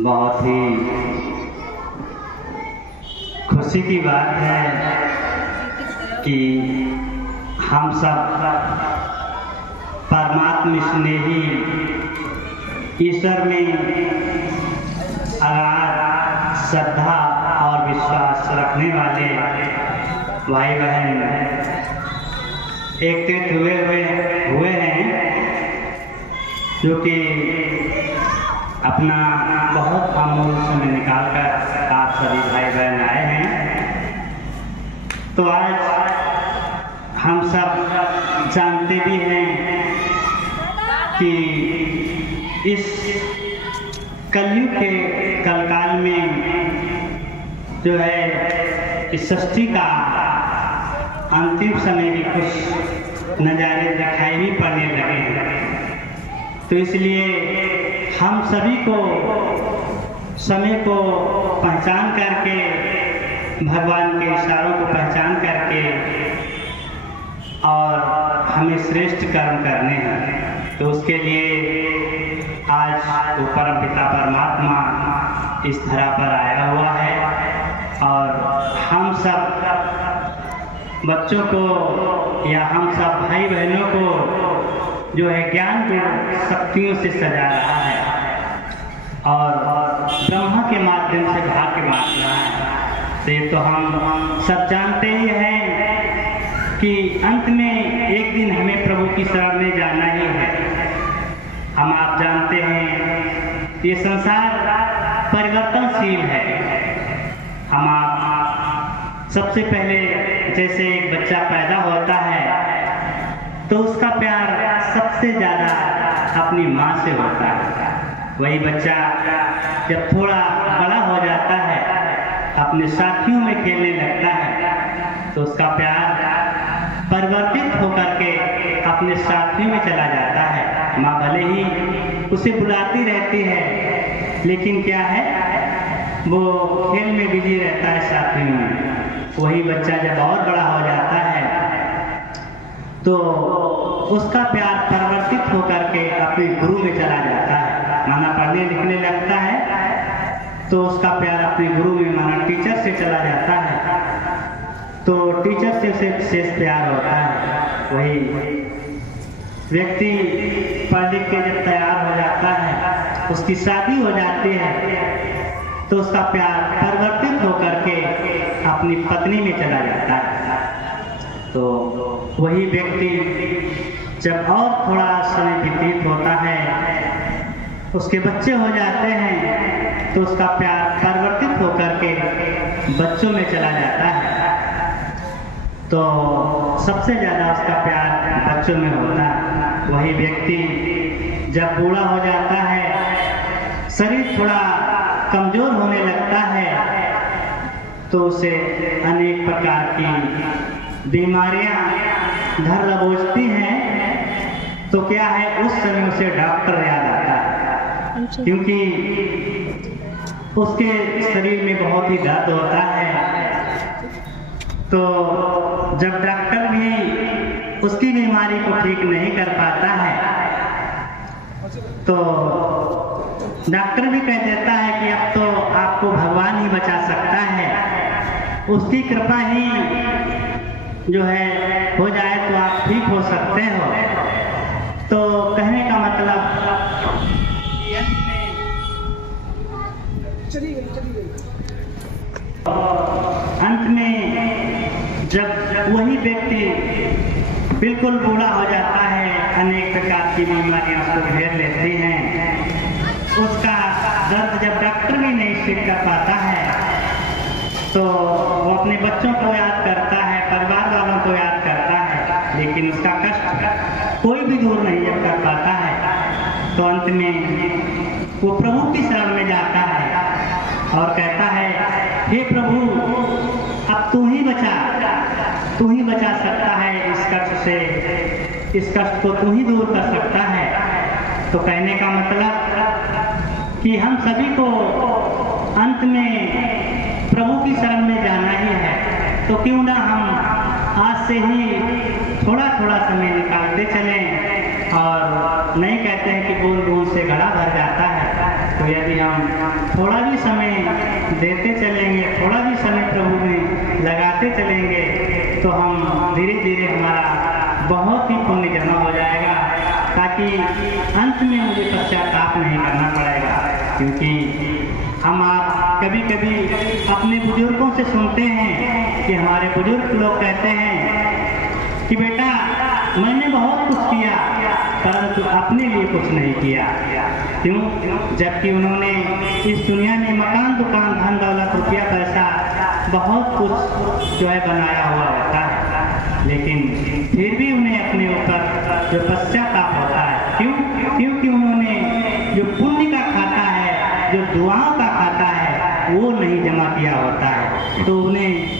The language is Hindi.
बहुत ही खुशी की बात है कि हम सब परमात्मा स्नेही ईश्वर में अगाध श्रद्धा और विश्वास रखने वाले भाई बहन एकत्रित हुए हैं, जो कि अपना बहुत अमूल्य समय निकालकर आप सभी भाई बहन आए हैं। तो आज हम सब जानते भी हैं कि इस कलयुग के कलकाल में जो है इस सृष्टि का अंतिम समय भी कुछ नज़ारे दिखाई भी पड़ने लगे हैं। तो इसलिए हम सभी को समय को पहचान करके, भगवान के इशारों को पहचान करके और हमें श्रेष्ठ कर्म करने हैं। तो उसके लिए आज वो परम पिता परमात्मा इस धरा पर आया हुआ है और हम सब बच्चों को या हम सब भाई बहनों को जो है ज्ञान की शक्तियों से सजा रहा है और ब्रह्मा के माध्यम से भाग्य बांट रहा है। तो ये तो हम सब जानते ही हैं कि अंत में एक दिन हमें प्रभु की शरण में जाना ही है। हम आप जानते हैं ये संसार परिवर्तनशील है। हम आप सबसे पहले जैसे एक बच्चा पैदा होता है तो उसका प्यार सबसे ज़्यादा अपनी माँ से होता है। वही बच्चा जब थोड़ा बड़ा हो जाता है, अपने साथियों में खेलने लगता है, तो उसका प्यार परिवर्तित होकर के अपने साथियों में चला जाता है। माँ भले ही उसे बुलाती रहती है, लेकिन क्या है, वो खेल में बिजी रहता है साथियों में। वही बच्चा जब और बड़ा हो जाता है तो उसका प्यार परिवर्तित होकर के अपने गुरु में चला जाता है। माना पढ़ने लिखने लगता है तो उसका प्यार अपने गुरु में, माना टीचर से चला जाता है तो टीचर से उसे विशेष प्यार होता है। वही व्यक्ति पढ़ लिख के जब तैयार हो जाता है, उसकी शादी हो जाती है तो उसका प्यार परिवर्तित होकर के अपनी पत्नी में चला जाता है। तो वही व्यक्ति जब और थोड़ा समय व्यतीत होता है, उसके बच्चे हो जाते हैं तो उसका प्यार परिवर्तित होकर के बच्चों में चला जाता है। तो सबसे ज़्यादा उसका प्यार बच्चों में होता है। वही व्यक्ति जब बूढ़ा हो जाता है, शरीर थोड़ा कमज़ोर होने लगता है, तो उसे अनेक प्रकार की बीमारियां धर दबोचती हैं। तो क्या है, उस समय उसे डॉक्टर याद आता है, क्योंकि उसके शरीर में बहुत ही दर्द होता है। तो जब डॉक्टर भी उसकी बीमारी को ठीक नहीं कर पाता है तो डॉक्टर भी कह देता है कि अब तो आपको भगवान ही बचा सकता है, उसकी कृपा ही जो है हो जाए तो आप ठीक हो सकते हो। तो कहने का मतलब अंत में जब वही व्यक्ति बिल्कुल बूढ़ा हो जाता है, अनेक प्रकार की बीमारियां उसको घेर लेती हैं, उसका दर्द जब डॉक्टर भी नहीं ठीक कर पाता है तो वो अपने बच्चों को याद करता है, परिवार वालों को याद करता है, लेकिन उसका कष्ट कोई भी दूर नहीं जब कर पाता है। तो अंत में वो प्रभु की शरण में जाता है और कहता है, हे प्रभु, अब तू ही बचा सकता है इस कष्ट से, इस कष्ट को तू ही दूर कर सकता है। तो कहने का मतलब कि हम सभी को अंत में प्रभु की शरण में जाना ही है। तो क्यों ना हम आज से ही थोड़ा थोड़ा समय निकालते चलें। और नहीं कहते हैं कि बूंद बूंद से घड़ा भर जाता है, तो यदि हम थोड़ा भी समय देते चलेंगे, थोड़ा भी समय प्रभु में लगाते चलेंगे, तो हम धीरे धीरे हमारा बहुत ही पुण्य जमा हो जाएगा, ताकि अंत में मुझे पश्चाताप नहीं करना पड़ेगा। क्योंकि हम आप कभी कभी अपने बुजुर्गों से सुनते हैं कि हमारे बुजुर्ग लोग कहते हैं कि बेटा मैंने बहुत कुछ किया परंतु अपने लिए कुछ नहीं किया। क्यों? जबकि उन्होंने इस दुनिया में मकान, दुकान, धन दौलत, रुपया, पैसा बहुत कुछ जो है बनाया हुआ होता है, लेकिन फिर भी उन्हें अपने ऊपर जो पश्चाताप होता है। क्यों? क्योंकि उन्होंने जो पुण्य का खाता है, जो दुआओं का खाता है, वो नहीं जमा किया होता है। तो उन्हें